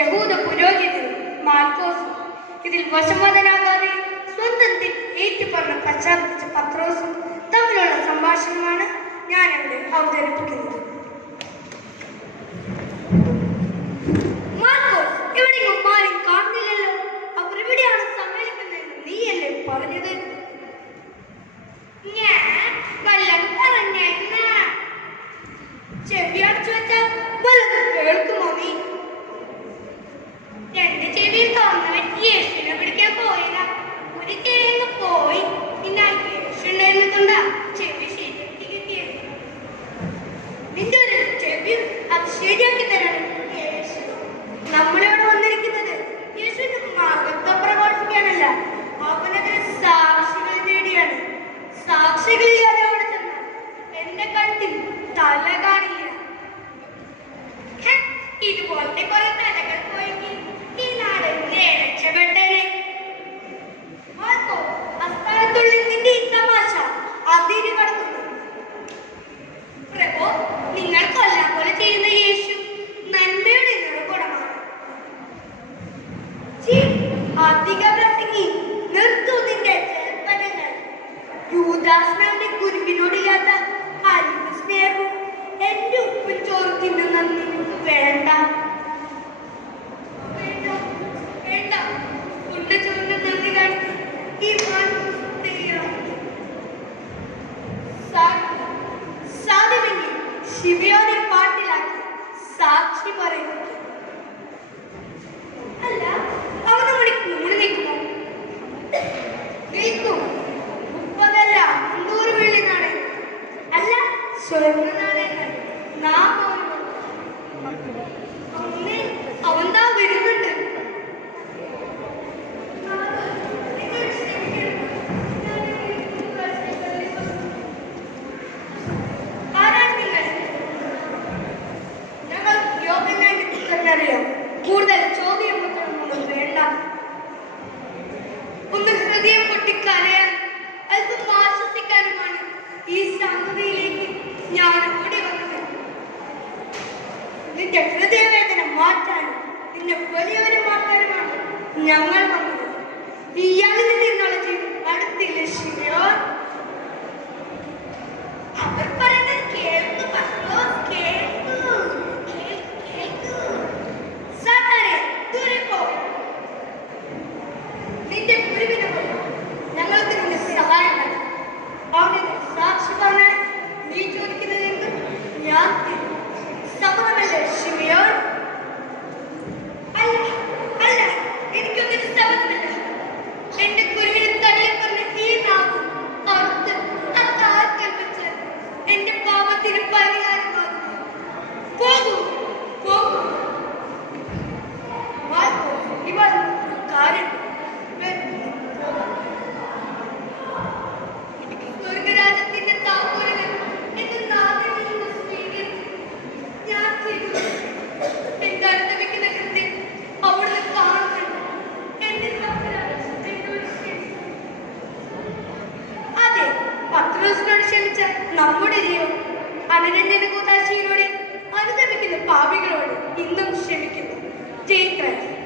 യഹൂദ പുരോഹിതനും മാർക്കോസും ഇതിൽ വശംവദനാകാതെ സ്വന്തം ഏറ്റുപറഞ്ഞ പശ്ചാത്തലിച്ച പത്രോസും തമ്മിലുള്ള സംഭാഷണമാണ് ഞാൻ ഇവിടെ അവതരിപ്പിക്കുന്നത്. മാർക്കോസ്, എവിടെയും മാറി കാണുന്നില്ലല്ലോ. അവർ എവിടെയാണ് സമ്മേളിക്കുന്നതെന്ന് നീയല്ലേ പറഞ്ഞത്? ഞാൻ വല്ലതും പറഞ്ഞ ചെവി അടച്ചു വെച്ചാൽ വല്ലതും കേൾക്കുമോ നീ? രണ്ട് ചെവിയും തോന്നവൻ യേശുവിനെ പിടിക്കാൻ പോയതാ. ഒരു ചെവിന്ന് പോയി, പിന്നെ യേശുണ്ടായിരുന്നിട്ടുണ്ടാ ചെവി ശരിയാക്കി കിട്ടിയത്. നിന്റെ ഒരു ചെവി അത് ശരിയാക്കി തരാണ് യേശു നമ്മളിവിടെ വന്നിരിക്കുന്നത്. യേശുവിന്റെ മഹത്വം പ്രഘോഷിക്കാനല്ല, അവനതിന് സാക്ഷികൾ തേടിയാണ്. സാക്ഷികളില്ലാതെ അവിടെ ചെന്ന എന്റെ കഴുത്തിൽ തല കാണില്ല. ഇതുപോലത്തെ കുറെ തലകൾ പോയെങ്കിൽ ഈ നാട് രക്ഷപ്പെട്ടേനെ. അസ്ഥാനത്തുള്ളിൽ നിന്റെ ഈ തമാശ അതിര് കടക്കുന്നു. പ്രഭോ, നിങ്ങൾ കൊല്ലാൻ പോലെ ചെയ്യുന്ന യേശു നന്മയുടെ നിറകുടമാണ്. അധിക പ്രസംഗി, നിർത്തു നിന്റെ ജൽപ്പനങ്ങൾ. യൂദാസ്നാന്റെ കുരുവിനോടില്ലാത്ത അലിവ് സ്നേഹവും എന്റെ ഉപ്പും ചോറ് തിന്നുന്ന നിനക്ക് വേണ്ട. വേണ്ട, ഉണ്ട ചോറിന് നന്ദി കാണിച്ച് ഈ സാധ്യമെങ്കിൽ ശിവയോനെ പാട്ടിലാക്കി സാക്ഷി പറയുന്നു. അല്ല, അവ നമ്മുടെ കൂടെ നിൽക്കുമോ? നിൽക്കും. 30 100 വെള്ളി നാണയം അല്ല, സ്വർണ്ണ നാണയങ്ങൾ നാം അവന്താ വരുന്നുണ്ട്. ആരാണ് നിങ്ങൾ? ഞങ്ങൾ യോഗനറിയാം. കൂടുതൽ ചോദ്യമൊന്നും വേണ്ട. ഒന്ന് ഹൃദയം പൊട്ടിക്കരയാൻ അല്പം ആശ്വസിക്കാനുമാണ് ഈ സംഗതിയിലേക്ക് ഞാൻ ഓടി വന്നത്. നിന്റെ ഹൃദയവേദന മാറ്റാനും നിന്നെ വലിയവരുമാക്കാനുമാണ് ഞങ്ങൾ വന്നത്. ഇയാളിൽ നിന്നുള്ള ജീവിതം അടുത്തില്ല ശിവയോ. അവർ പറയുന്നത് കേൾക്കൂ പത്രോസ്, കേൾക്കൂ, കേൾക്കൂ. സാത്താനെ, ദൂരെ പോ. നിന്റെ ഗുരുവിനെ പോലെ ഞങ്ങൾക്ക് നിന്റെ സഹായം വേണം. അവിടെ സാക്ഷി പറഞ്ഞാൽ നീ ചോദിക്കുന്നതെങ്കിൽ ഞാൻ സമ്മതമല്ലേ ശിവയോ? അല്ല അല്ല, എനിക്കൊന്നിന് സമ്മതമല്ല. എന്റെ ഗുരുവിനെ തള്ളി പറഞ്ഞ ഈ നാവും അറുത്ത് കൽപ്പിച്ച് എന്റെ പാപത്തിന് പരിഹാരമാകുന്നു. പോകൂ, പോകൂ. ഇവർ കാര്യം സ്വർഗരാജ്യത്തിന്റെ താക്കോലുകൾ എന്റെ നാവിൽ നിന്ന് സ്വീകരിച്ച് ഞാൻ ചെയ്തു. എന്റെ അനുഭവിക്കുന്ന ഹൃദയം അവിടുന്ന് കാണുന്നുണ്ട്. എന്റെ അതെ, പത്രോസിനോട് ക്ഷമിച്ച നമ്മുടെ ദൈവം അനുരഞ്ജന കൂതാശയിലൂടെ അനുദമിക്കുന്ന പാപികളോട് ഇന്നും ക്ഷമിക്കുന്നു. ജയ് ക്രൈസ്റ്റ്.